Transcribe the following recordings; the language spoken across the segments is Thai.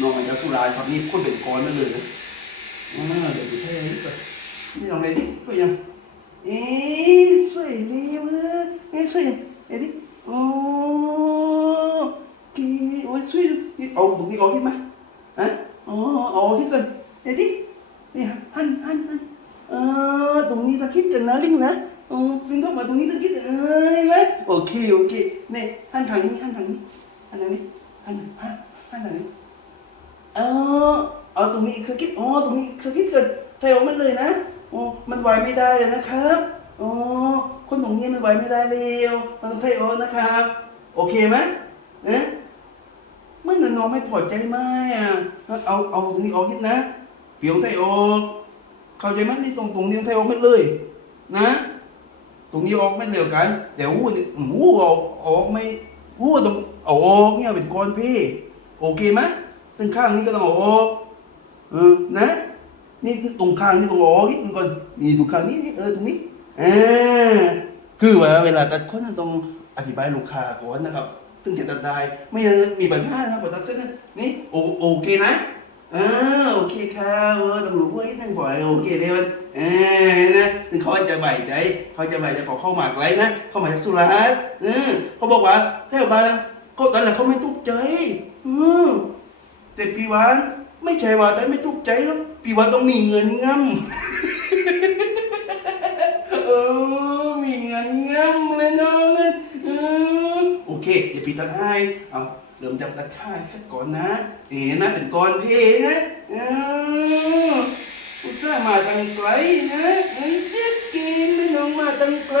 น้องมันจะสุรายครับนี่คนเป็นก้อนนั่นเลยนะอ่าเดี๋ยวไปใช้อันนี้ก่อนนี่ลองเลยดิสวยยังเอ๊ะสวยเลยเว้ยเอ๊ะสวยยังเอ๊ะดิโอ้กีโอ้ยสวยนี่เอาตรงนี้ออกที่มาฮะอ๋อเอาที่ก่อนเอ๊ะดินี่ฮะหันหันหันเออตรงนี้ตะคิดกันนะลิงนะอ๋อลิงเข้ามาตรงนี้ตะคิดเอ้ยไหมโอเคโอเคนี่หันทางนี้หันทางนี้หันทางนี้หันหันหันทางนี้ เอาตรงนี้อีกสักนิดอ๋อตรงนี้อีกสักนิดเกินไทยออกมันเลยนะโอ้มันไหวไม่ได้เลยนะครับอ๋อคนตรงนี้มันไหวไม่ได้เร็วมันต้องไทยออนะครับ โอเคไหมเอ๊ะเมื่อน้องไม่พอใจไหมอะเอาเอาตรงนี้ออกนิดนะเปลี่ยนไทยออกเข้าใจไหมนี่ตรงตรงนี้ไทยออกมันเลย นะ ตรงนี้ออกไม่เดียวกัน แต่หูนี่หูออกออกไม่หูต้องเอาออกเนี่ยเป็นก้อนพี่ โอเคไหมตึงข้างนี้ก็ต้องเอาออก เออนะ นี่ตรงข้างนี่ต้องอาอนิดนึงก่อนนี่ตรงข้างนี้นี่เออตรงนี้เออคือว่าเวลาตัดคนต้องอธิบายลูกค้าก่อนนะครับถึงจะตัดได้ไม่งั้นมีปัญหานะพอตัดเสร็จนนี่โอโอเคนะอ่าโอเคครับเออต้องรู้ว่าอีกนึงบ่อยโอเคเลยมันเออนะถึงเขาจะใบใจ เขาจะใบใจขอเข้ามาไกลนะเข้ามาจากสุราษฎร์เออเขาบอกว่าถ้าออกมาก็ตอนแรกเขาไม่ทุกใจอืมแต่พี่วาน ไม่ใช่ว่าแต่ไม่ทุกใจหรอกพี่หวานต้องมีเงินง่ำเออมีเงินง่ำเลยน้องนะเออโอเค เดี๋ยวพี่ตัดให้เอาเริ่มจากตัดค่ายสักก่อนนะเอ๋นะเป็นก้อนเพนะอออุตส่าห์มาตั้งไกลนะไอ้เจ๊กินไม่น้องมาตั้งไกล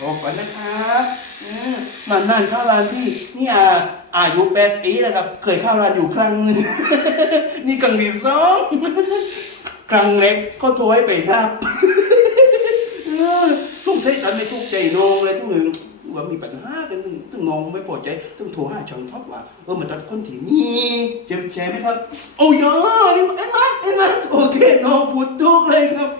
ออกก่อนนะครับเออมานานเข้าร้านที่นี่อาอายุแปดปีแล้วครับ เคยเข้าร้านอยู่ครั้งหนึงนี่ครั้งที่สองครั้งเล็กก็โทรให้ไปรับเออทุกเทตันไม่ทุกใจนองเลยทุกหนึ่งว่ามีปัญหากันถึงถึงน้องไม่พอใจต้องโทรหาช่างท็อปว่าเออมาตัดคนที่นี่เจ็บแชร์ไหมครับ โอ้ยเอ้ยเอ็นมาเอ็นมาโอเคน้องพูดถูกเลยครับ